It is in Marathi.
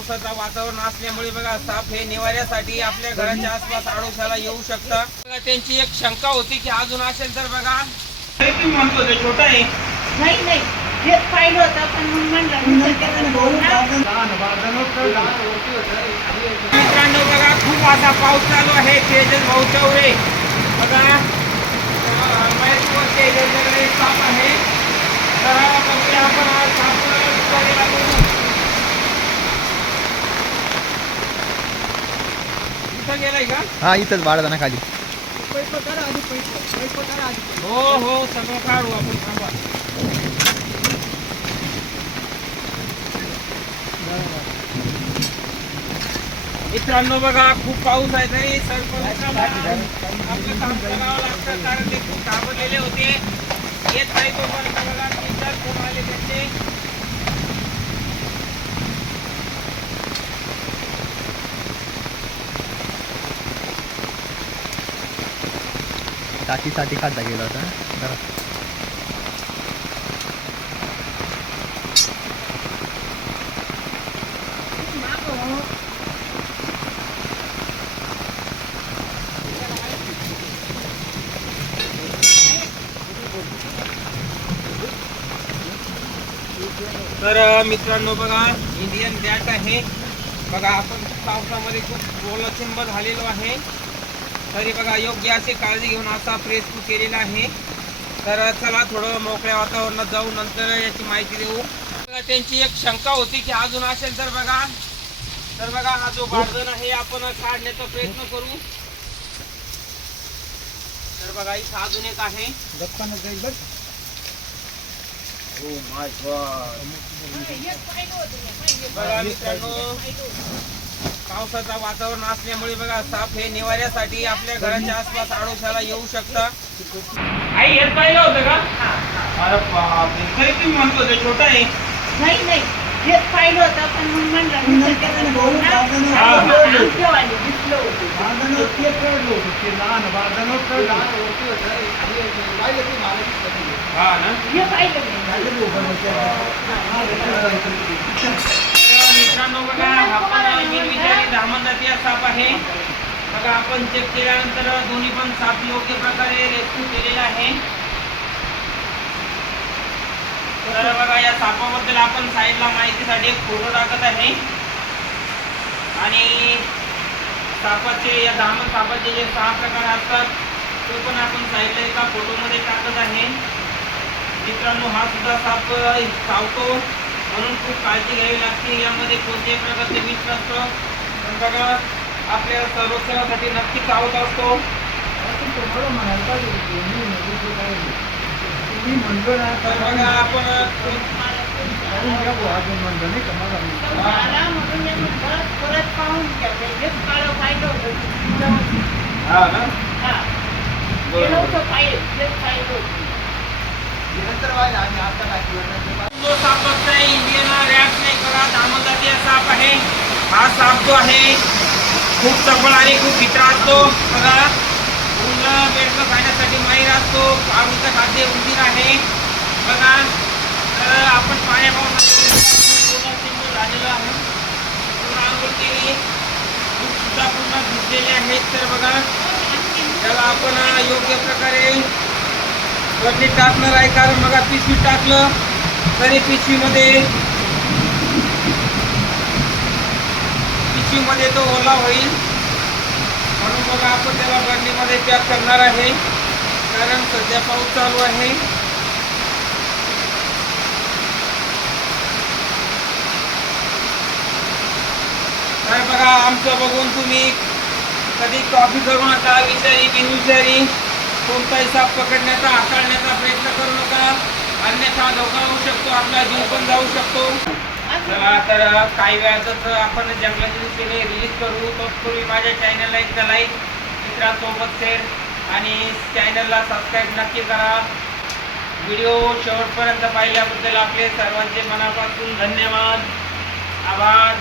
पावसाचं वातावरण असल्यामुळे बघा साप हे निवाऱ्यासाठी आपल्या घराच्या आसपास आडोशाला येऊ शकतात. बघा त्यांची एक शंका होती की अजून असेल तर बघा तुम्ही म्हणतो ते छोटा आहे. नाही नाही हेच पाहिलं होतं पण मग म्हणलं मित्रांनो बघा खूप असा पाऊस चालू आहे. तेजस भाऊ चौरे बघा महेशवरचे साप आहे. तर आपण साप इथं गेलाय का? हा इथंच बाळदाना खाली. हो हो सगळं काढू आपण. थांबा मित्रांनो बघा खूप पाऊस आहे तरी सरपंचाला आपलं काम करावं लागतं कारण ते खूप घाबरलेले होते. येत नाही तो पण बघा तीन-चार फोन आले त्यांचे. टाकीसाठी खड्डा गेला होता जरा. तर मित्रांनो बघा इंडियन बॅट आहे. बघा आपण पावसामध्ये खूप ओलाचिंब झालेलो आहे तरी बघा योग्य अशी काळजी घेऊन असा प्रयत्न केलेला आहे. तर चला थोडं मोकळ्या वातावरणात जाऊ नंतर याची माहिती देऊ. बघा त्यांची एक शंका होती की अजून असेल तर बघा हा जो बाळदण आहे आपण काढण्याचा प्रयत्न करू. तर बघा इथं अजून एक आहे. Oh my God. बघा मित्रांनो पावसाचं वातावरण असल्यामुळे बघा साप हे निवाऱ्यासाठी आपल्या घराच्या आसपास आडोशाला येऊ शकतात. आई हेच पाहिलं होतं का? अरे बापरे तरी तुम्ही म्हणतो ते छोटा आहे. नाही नाही हेच पाहिलं होतं पण मग म्हणलं हा ना हे पाहिलं मित्रांनो बघा आपण बिनविषारी धामणजातीय साप आहे. बघा आपण चेक केल्यानंतर दोन्ही पण साप योग्य प्रकारे रेस्क्यू केलेला आहे. तर बघा या सापाबद्दल आपण साईडला माहितीसाठी एक फोटो टाकत आहे आणि सापाचे या धामण सापाचे जे 6 प्रकार असतात ते पण आपण साईडला एका फोटोमध्ये टाकत आहे. मित्रांनो हा सुद्धा साप चावतो म्हणून खूप काळजी घ्यावी लागते. यामध्ये कोणत्याही प्रकारचे विष नसतं पण बघा आपल्या संरक्षणासाठी नक्की चावत असतो. तर बघा आपण परत पाहून हेच काळं पाहिलं होतं. हा ना जो साप बघताय इंडियन रॅट स्नेक बघा धामणजातीय साप आहे. हा साप जो आहे खूप चपळ आणि खूप भित्र असतो. बघा उंदर बेडकं खाण्यासाठी माहीर असतो. आवडीचं खाद्य उंदीर आहे. बघा तर आपण पाण्यापासून झालेलं आहे. पूर्ण आंघोळ केली सुद्धा पूर्ण भिजलेले आहेत. तर बघा त्याला आपण योग्य प्रकारे वरती टाकणार आहे कारण बघा पिशवी टाकलं तरी पिशवीमध्ये तो ओला होईल म्हणून बघा आपण त्याला बरणीमध्ये पॅक करणार आहे कारण सध्या पाऊस चालू आहे. तर बघा आमचं बघून तुम्ही कधी कॉपी करू नका. विषारी बिनविषारी कोणताही साप पकडण्याचा हाताळण्याचा प्रयत्न करू नका अन्यथा धोका होऊ शकतो. आपला जीव पण जाऊ शकतो. चला तर काही वेळातच आपण जंगलाची दिशेने रिलीज करू. तत्पूर्वी माझ्या चॅनलला एकदा लाईक मित्रांसोबत शेअर आणि चॅनलला सबस्क्राईब नक्की करा. व्हिडिओ शेवटपर्यंत पाहिल्याबद्दल आपले सर्वांचे मनापासून धन्यवाद आभार.